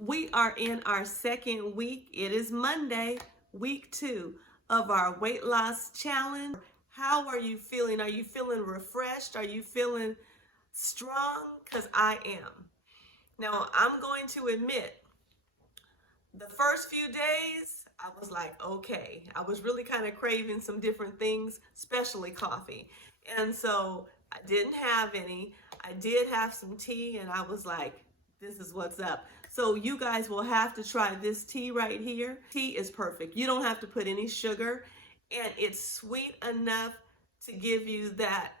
We are in our second week. It is Monday, week 2 of our weight loss challenge. How are you feeling? Are you feeling refreshed? Are you feeling strong? Because I am. Now, I'm going to admit, the first few days, I was like, okay, I was really kind of craving some different things, especially coffee. And so I didn't have any. I did have some tea, and I was like, this is what's up. So you guys will have to try this tea right here. Tea is perfect. You don't have to put any sugar, and it's sweet enough to give you that,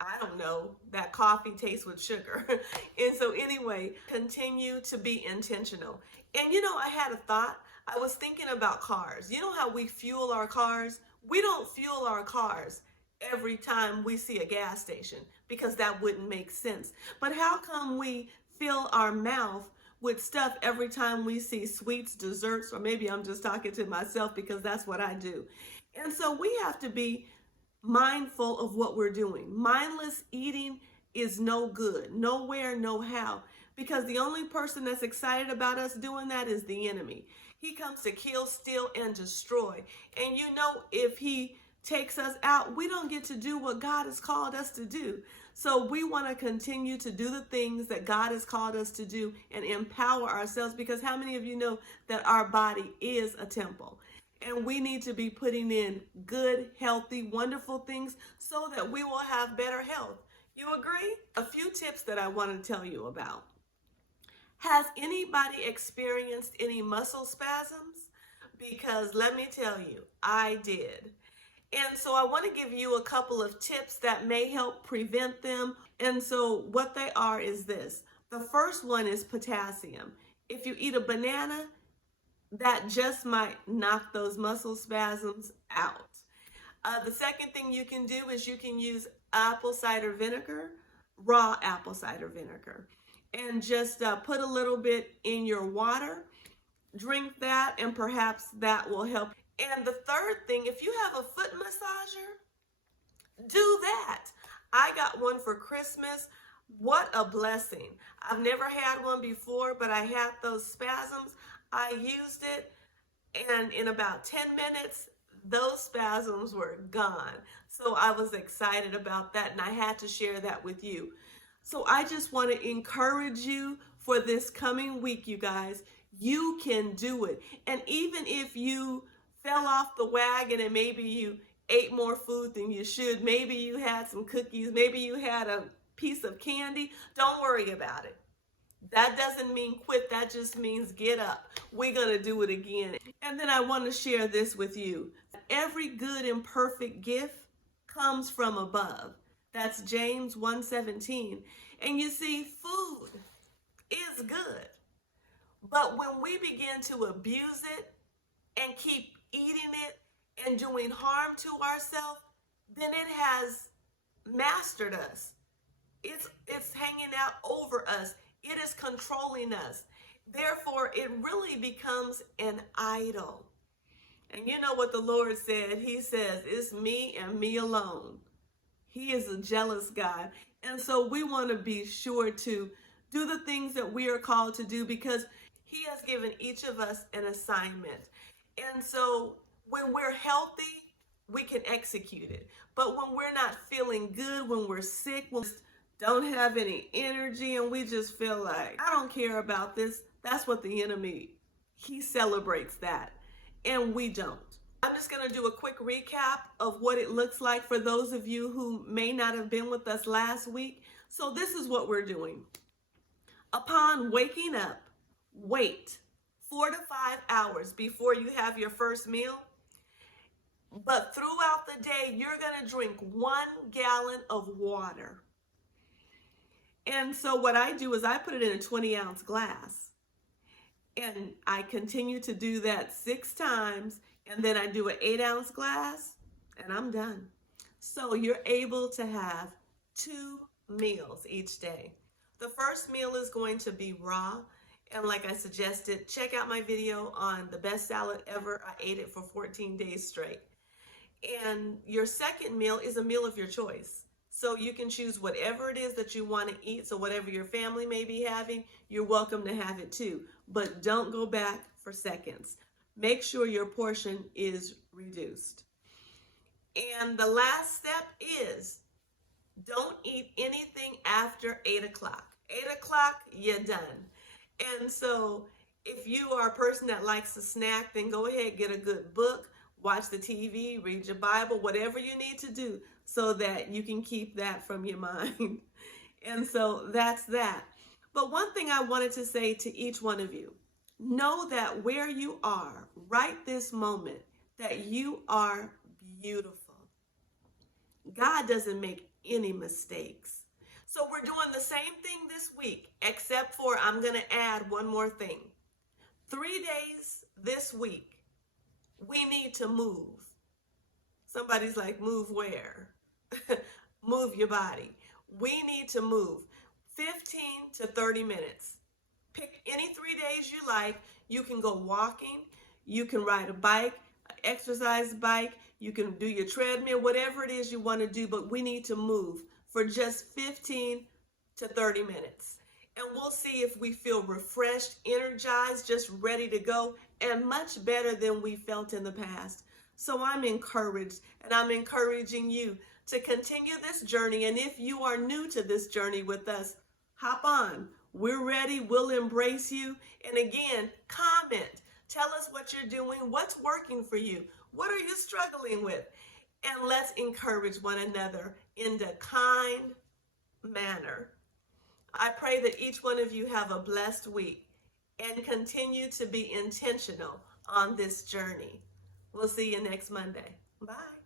I don't know, that coffee tastes with sugar. And so anyway, continue to be intentional. And I had a thought. I was thinking about cars. You know how we fuel our cars? We don't fuel our cars every time we see a gas station because that wouldn't make sense. But how come we fill our mouth with stuff every time we see sweets, desserts, or maybe I'm just talking to myself because that's what I do. And so we have to be mindful of what we're doing. Mindless eating is no good, nowhere, no how, because the only person that's excited about us doing that is the enemy. He comes to kill, steal, and destroy. And if he takes us out, we don't get to do what God has called us to do. So we want to continue to do the things that God has called us to do and empower ourselves, because how many of you know that our body is a temple? And we need to be putting in good, healthy, wonderful things so that we will have better health. You agree? A few tips that I want to tell you about. Has anybody experienced any muscle spasms? Because let me tell you, I did. And so I want to give you a couple of tips that may help prevent them. And so what they are is this. The first one is potassium. If you eat a banana, that just might knock those muscle spasms out. The second thing you can do is you can use apple cider vinegar, raw apple cider vinegar, and just put a little bit in your water. Drink that, and perhaps that will help. And the third thing, if you have a foot massager, do that. I got one for Christmas. What a blessing. I've never had one before, but I had those spasms. I used it, and in about 10 minutes, those spasms were gone. So I was excited about that, and I had to share that with you. So I just want to encourage you for this coming week, you guys. You can do it. And even if you fell off the wagon and maybe you ate more food than you should, maybe you had some cookies, maybe you had a piece of candy, don't worry about it. That doesn't mean quit. That just means get up. We're going to do it again. And then I want to share this with you. Every good and perfect gift comes from above. That's James 1:17. And you see, food is good. But when we begin to abuse it and keep eating it and doing harm to ourselves, then it has mastered us. It's hanging out over us. It is controlling us. Therefore, it really becomes an idol. And you know what the Lord said? He says, it's me and me alone. He is a jealous God. And so we want to be sure to do the things that we are called to do, because He has given each of us an assignment. And so when we're healthy, we can execute it. But when we're not feeling good, when we're sick, when we don't have any energy, and we just feel like, I don't care about this, that's what the enemy, he celebrates that. And we don't. I'm just going to do a quick recap of what it looks like for those of you who may not have been with us last week. So this is what we're doing. Upon waking up, wait 4 to 5 hours before you have your first meal. But throughout the day, you're going to drink 1 gallon of water. And so what I do is I put it in a 20-ounce glass. And I continue to do that 6 times. And then I do an 8-ounce glass, and I'm done. So you're able to have 2 meals each day. The first meal is going to be raw. And like I suggested, check out my video on the best salad ever. I ate it for 14 days straight. And your second meal is a meal of your choice. So you can choose whatever it is that you want to eat. So whatever your family may be having, you're welcome to have it too. But don't go back for seconds. Make sure your portion is reduced. And the last step is don't eat anything after 8 o'clock. 8 o'clock, you're done. And so if you are a person that likes to snack, then go ahead, get a good book, watch the TV, read your Bible, whatever you need to do so that you can keep that from your mind. And so that's that. But one thing I wanted to say to each one of you, know that where you are right this moment, that you are beautiful. God doesn't make any mistakes. So we're doing the same thing this week, except for I'm going to add one more thing. 3 days this week, we need to move. Somebody's like, move where? Move your body. We need to move 15 to 30 minutes. Pick any 3 days you like. You can go walking. You can ride a bike, an exercise bike. You can do your treadmill, whatever it is you want to do, but we need to move for just 15 to 30 minutes. And we'll see if we feel refreshed, energized, just ready to go, and much better than we felt in the past. So I'm encouraged, and I'm encouraging you to continue this journey. And if you are new to this journey with us, hop on. We're ready. We'll embrace you. And again, comment. Tell us what you're doing. What's working for you? What are you struggling with? And let's encourage one another in a kind manner. I pray that each one of you have a blessed week and continue to be intentional on this journey. We'll see you next Monday. Bye.